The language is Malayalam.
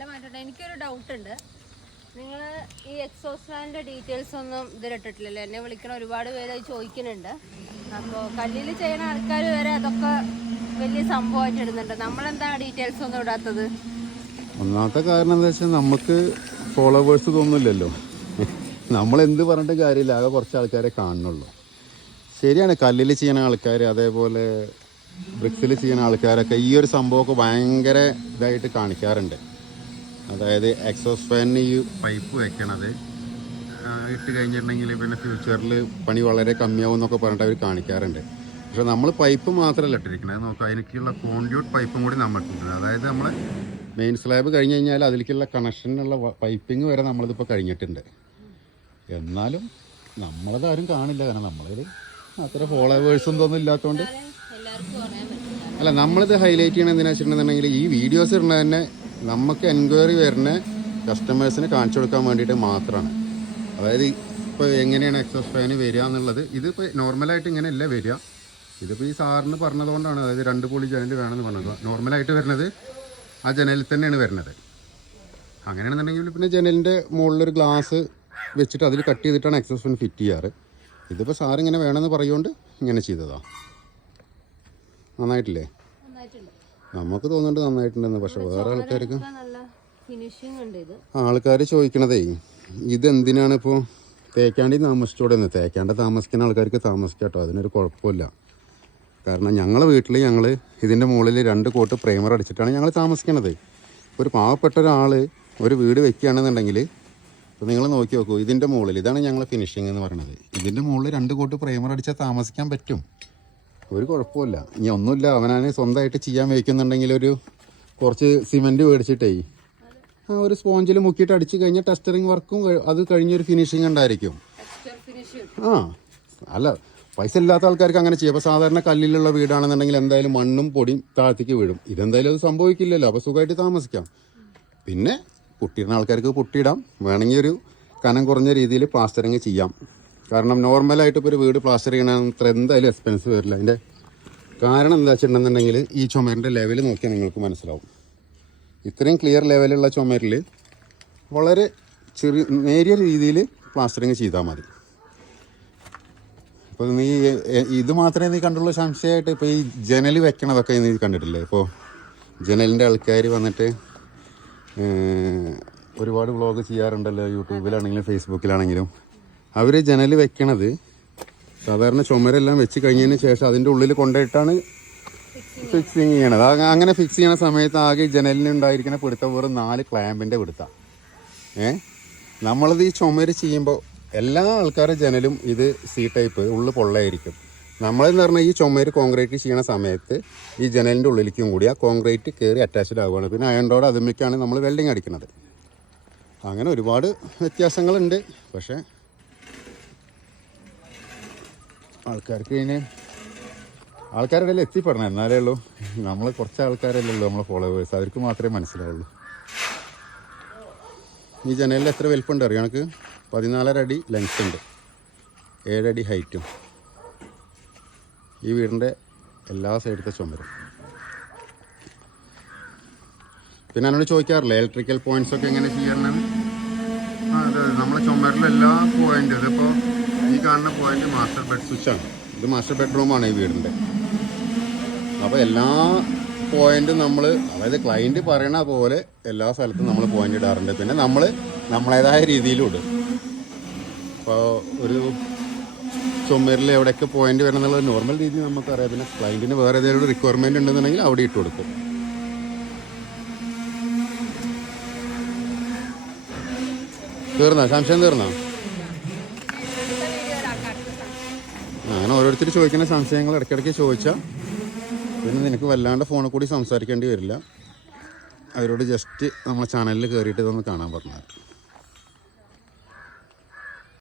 നല്ല മാറ്റമുണ്ട് എനിക്കൊരു ഡൗട്ട് ഉണ്ട് നിങ്ങൾ ഈ എക്സോസ് ഫാനിന്റെ ഡീറ്റെയിൽസ് ഒന്നും ഇതിലിട്ടിട്ടില്ലല്ലോ? എന്നെ വിളിക്കണ ഒരുപാട് പേര് ചോദിക്കുന്നുണ്ട്. അപ്പോൾ കല്ലിൽ ചെയ്യുന്ന ആൾക്കാർ വരെ അതൊക്കെ വലിയ സംഭവമായിട്ട് ഇടുന്നുണ്ട്. നമ്മളെന്താ ഡീറ്റെയിൽസ് ഒന്നും ഇടാത്തത്? ഒന്നാമത്തെ കാരണം എന്താ വെച്ചാൽ നമുക്ക് ഫോളോവേഴ്സ് തോന്നില്ലല്ലോ നമ്മൾ എന്ത് പറഞ്ഞിട്ട് കാര്യമില്ല. ആകെ കുറച്ച് ആൾക്കാരെ കാണുന്നുള്ളൂ. ശരിയാണ് കല്ലിൽ ചെയ്യുന്ന ആൾക്കാർ അതേപോലെ ബ്രിക്സിൽ ചെയ്യുന്ന ആൾക്കാരൊക്കെ ഈ ഒരു സംഭവമൊക്കെ ഭയങ്കര ഇതായിട്ട് കാണിക്കാറുണ്ട്. അതായത് എക്സോസ് ഫാനിന് ഈ പൈപ്പ് വെക്കണത് ഇട്ട് കഴിഞ്ഞിട്ടുണ്ടെങ്കിൽ പിന്നെ ഫ്യൂച്ചറിൽ പണി വളരെ കമ്മിയാവും എന്നൊക്കെ പറഞ്ഞിട്ട് അവർ കാണിക്കാറുണ്ട്. പക്ഷെ നമ്മൾ പൈപ്പ് മാത്രമല്ല ഇട്ടിരിക്കുന്നത് നോക്കുക അതിലേക്കുള്ള കോൺഡ്യൂട്ട് പൈപ്പും കൂടി നമ്മൾ ഇട്ടിട്ടുണ്ട് അതായത് നമ്മൾ മെയിൻ സ്ലാബ് കഴിഞ്ഞ് കഴിഞ്ഞാൽ അതിലേക്കുള്ള കണക്ഷനുള്ള പൈപ്പിംഗ് വരെ നമ്മളിതിപ്പോൾ കഴിഞ്ഞിട്ടുണ്ട്. എന്നാലും നമ്മളത് ആരും കാണില്ല. കാരണം നമ്മളിൽ അത്ര ഫോളോവേഴ്സും ഒന്നും ഇല്ലാത്തതുകൊണ്ട് അല്ല നമ്മളിത് ഹൈലൈറ്റ് ചെയ്യണത് എന്തിനാ വെച്ചിട്ടുണ്ടെന്നുണ്ടെങ്കിൽ ഈ വീഡിയോസ് ഇടുന്നത് തന്നെ നമുക്ക് എൻക്വയറി വരുന്ന കസ്റ്റമേഴ്സിന് കാണിച്ചു കൊടുക്കാൻ വേണ്ടിയിട്ട് മാത്രമാണ് അതായത് ഇപ്പോൾ എങ്ങനെയാണ് എക്സസ് ഫാന് വരിക എന്നുള്ളത് ഇതിപ്പോൾ നോർമലായിട്ട് ഇങ്ങനെയല്ല വരിക. ഇതിപ്പോൾ ഈ സാറിന് പറഞ്ഞതുകൊണ്ടാണ് അതായത് രണ്ട് പൊളി ജനൽ വേണമെന്ന് പറഞ്ഞത്. നോർമലായിട്ട് വരുന്നത് ആ ജനലിൽ തന്നെയാണ് വരുന്നത്. അങ്ങനെയാണെന്നുണ്ടെങ്കിൽ പിന്നെ ജനലിന്റെ മുകളിലൊരു ഗ്ലാസ് വെച്ചിട്ട് അതിൽ കട്ട് ചെയ്തിട്ടാണ് എക്സസ് ഫാൻ ഫിറ്റ് ചെയ്യാറ്. ഇതിപ്പോൾ സാറിങ്ങനെ വേണമെന്ന് പറയുകൊണ്ട് ഇങ്ങനെ ചെയ്തതാണ് നന്നായിട്ടില്ലേ? നമുക്ക് തോന്നുന്നുണ്ട് നന്നായിട്ടുണ്ടെന്ന്. പക്ഷെ വേറെ ആൾക്കാർക്ക് ആൾക്കാർ ചോദിക്കണതേ ഇതെന്തിനാണ് ഇപ്പോൾ തേക്കാണ്ടി താമസിച്ചോടെ എന്ന്? തേക്കാണ്ട് താമസിക്കുന്ന ആൾക്കാർക്ക് താമസിക്കാം കേട്ടോ അതിനൊരു കുഴപ്പമില്ല. കാരണം ഞങ്ങളെ വീട്ടിൽ ഞങ്ങൾ ഇതിന്റെ മുകളിൽ രണ്ട് കോട്ട് പ്രൈമർ അടിച്ചിട്ടാണ് ഞങ്ങൾ താമസിക്കണത്. ഒരു പാവപ്പെട്ട ഒരാൾ ഒരു വീട് വെക്കുകയാണെന്നുണ്ടെങ്കിൽ ഇപ്പോൾ നിങ്ങൾ നോക്കി നോക്കൂ ഇതിന്റെ മുകളിൽ ഇതാണ് ഞങ്ങൾ ഫിനിഷിംഗ് എന്ന് പറയുന്നത്. ഇതിന്റെ മുകളിൽ രണ്ട് കോട്ട് പ്രൈമർ അടിച്ചാൽ താമസിക്കാൻ പറ്റും. ഒരു കുഴപ്പമില്ല. ഇനി ഒന്നുമില്ല. അവനാണ് സ്വന്തമായിട്ട് ചെയ്യാൻ വയ്ക്കുന്നുണ്ടെങ്കിൽ ഒരു കുറച്ച് സിമെന്റ് മേടിച്ചിട്ടേ. ആ ഒരു സ്പോഞ്ചിൽ മുക്കിയിട്ട് അടിച്ചു കഴിഞ്ഞാൽ ടെസ്റ്ററിങ് വർക്കും അത് കഴിഞ്ഞൊരു ഫിനിഷിങ് ഉണ്ടായിരിക്കും. ആ അല്ല പൈസ ഇല്ലാത്ത ആൾക്കാർക്ക് അങ്ങനെ ചെയ്യാം. അപ്പോൾ സാധാരണ കല്ലിലുള്ള വീടാണെന്നുണ്ടെങ്കിൽ എന്തായാലും മണ്ണും പൊടിയും താഴത്തേക്ക് വീഴും. ഇതെന്തായാലും അത് സംഭവിക്കില്ലല്ലോ. അപ്പോൾ സുഖമായിട്ട് താമസിക്കാം. പിന്നെ പുട്ടിയിടുന്ന ആൾക്കാർക്ക് പുട്ടിയിടാം വേണമെങ്കിൽ ഒരു കനം കുറഞ്ഞ രീതിയിൽ പ്ലാസ്റ്ററിങ് ചെയ്യാം. കാരണം നോർമലായിട്ട് ഇപ്പോൾ ഒരു വീട് പ്ലാസ്റ്റർ ചെയ്യണമെന്ന് എന്തായാലും എക്സ്പെൻസ് വരില്ല. അതിന്റെ കാരണം എന്താ വെച്ചിട്ടുണ്ടെന്നുണ്ടെങ്കിൽ ഈ ചുമരിന്റെ ലെവൽ നോക്കിയാൽ നിങ്ങൾക്ക് മനസ്സിലാവും. ഇത്രയും ക്ലിയർ ലെവലുള്ള ചുമരിൽ വളരെ ചെറിയ നേരിയ രീതിയിൽ പ്ലാസ്റ്ററിങ് ചെയ്താൽ മതി. ഇപ്പോൾ നീ ഇത് മാത്രമേ നീ കണ്ടുള്ളൂ സംശയമായിട്ട് ഇപ്പോൾ ഈ ജനൽ വെക്കണതൊക്കെ നീ കണ്ടിട്ടില്ലേ? ഇപ്പോൾ ജനലിന്റെ ആൾക്കാർ വന്നിട്ട് ഒരുപാട് വ്ളോഗ് ചെയ്യാറുണ്ടല്ലോ യൂട്യൂബിലാണെങ്കിലും ഫേസ്ബുക്കിലാണെങ്കിലും അവർ ജനൽ വെക്കണത് സാധാരണ ചുമരെല്ലാം വെച്ച് കഴിഞ്ഞതിന് ശേഷം അതിന്റെ ഉള്ളിൽ കൊണ്ടുപോയിട്ടാണ് ഫിക്സിങ് ചെയ്യണത്. അങ്ങനെ ഫിക്സ് ചെയ്യണ സമയത്ത് ആകെ ജനലിനുണ്ടായിരിക്കുന്ന പിടുത്തം വെറും നാല് ക്ലാമ്പിന്റെ പിടുത്തം. ഏ? നമ്മളത് ഈ ചുമര് ചെയ്യുമ്പോൾ എല്ലാ ആൾക്കാരുടെ ജനലും ഇത് സി ടൈപ്പ് ഉള്ളു പൊള്ളയായിരിക്കും. നമ്മളെന്ന് പറഞ്ഞാൽ ഈ ചുമര് കോൺക്രീറ്റ് ചെയ്യണ സമയത്ത് ഈ ജനലിന്റെ ഉള്ളിലേക്കും കൂടി ആ കോൺക്രീറ്റ് കയറി അറ്റാച്ച്ഡ് ആവുകയാണ്. പിന്നെ അയണ്ടോട് അതുമിക്കാണ് നമ്മൾ വെൽഡിങ് അടിക്കുന്നത് അങ്ങനെ ഒരുപാട് വ്യത്യാസങ്ങളുണ്ട്. പക്ഷേ ആൾക്കാർക്ക് ഇതിന് ആൾക്കാരുടെ ഇടയിൽ എത്തിപ്പെടണം എന്നാലേ ഉള്ളൂ. നമ്മൾ കുറച്ച് ആൾക്കാരല്ലേ ഉള്ളൂ നമ്മളെ ഫോളോവേഴ്സ് അവർക്ക് മാത്രമേ മനസ്സിലാവുള്ളൂ. ഈ ജനലിൽ എത്ര വലിപ്പമുണ്ട് അറിയാം എനിക്ക് പതിനാലര അടി ലെങ്ത് ഉണ്ട്. ഏഴടി ഹൈറ്റും ഈ വീടിന്റെ എല്ലാ സൈഡത്തെ ചുമരും. പിന്നെ എന്നോട് ചോദിക്കാറില്ല ഇലക്ട്രിക്കൽ പോയിന്റ്സ് ഒക്കെ എങ്ങനെ ചെയ്യണം? അതെ നമ്മളെ ചുമരിലെല്ലാ പോയിന്റ് ഇതിപ്പോൾ ഈ കാണുന്ന പോയിന്റ് മാസ്റ്റർ ബെഡ് സ്വിച്ച് ആണ്. ഇത് മാസ്റ്റർ ബെഡ്റൂം ആണ് ഈ വീടിന്റെ. അപ്പോൾ എല്ലാ പോയിന്റും നമ്മൾ അതായത് ക്ലയന്റ് പറയണ പോലെ എല്ലാ സ്ഥലത്തും നമ്മൾ പോയിന്റ് ഇടാറുണ്ട്. പിന്നെ നമ്മൾ നമ്മളേതായ രീതിയിലും ഇടും. അപ്പോൾ ഒരു ചുമരിൽ എവിടെയൊക്കെ പോയിന്റ് വരണം എന്നുള്ള നോർമൽ രീതി നമുക്കറിയാം. പിന്നെ ക്ലയന്റിന് വേറെ ഏതെങ്കിലും റിക്വയർമെന്റ് ഉണ്ടെന്നുണ്ടെങ്കിൽ അവിടെ ഇട്ട് കൊടുക്കും. തീർന്നോ? സംശയം തീർന്നോ? അങ്ങനെ ഓരോരുത്തർ ചോദിക്കുന്ന സംശയങ്ങൾ ഇടയ്ക്കിടയ്ക്ക് ചോദിച്ചാൽ പിന്നെ നിനക്ക് വല്ലാണ്ട് ഫോണിൽ കൂടി സംസാരിക്കേണ്ടി വരില്ല. അവരോട് ജസ്റ്റ് നമ്മളെ ചാനലിൽ കയറിയിട്ട് ഇതൊന്ന് കാണാൻ പറഞ്ഞാൽ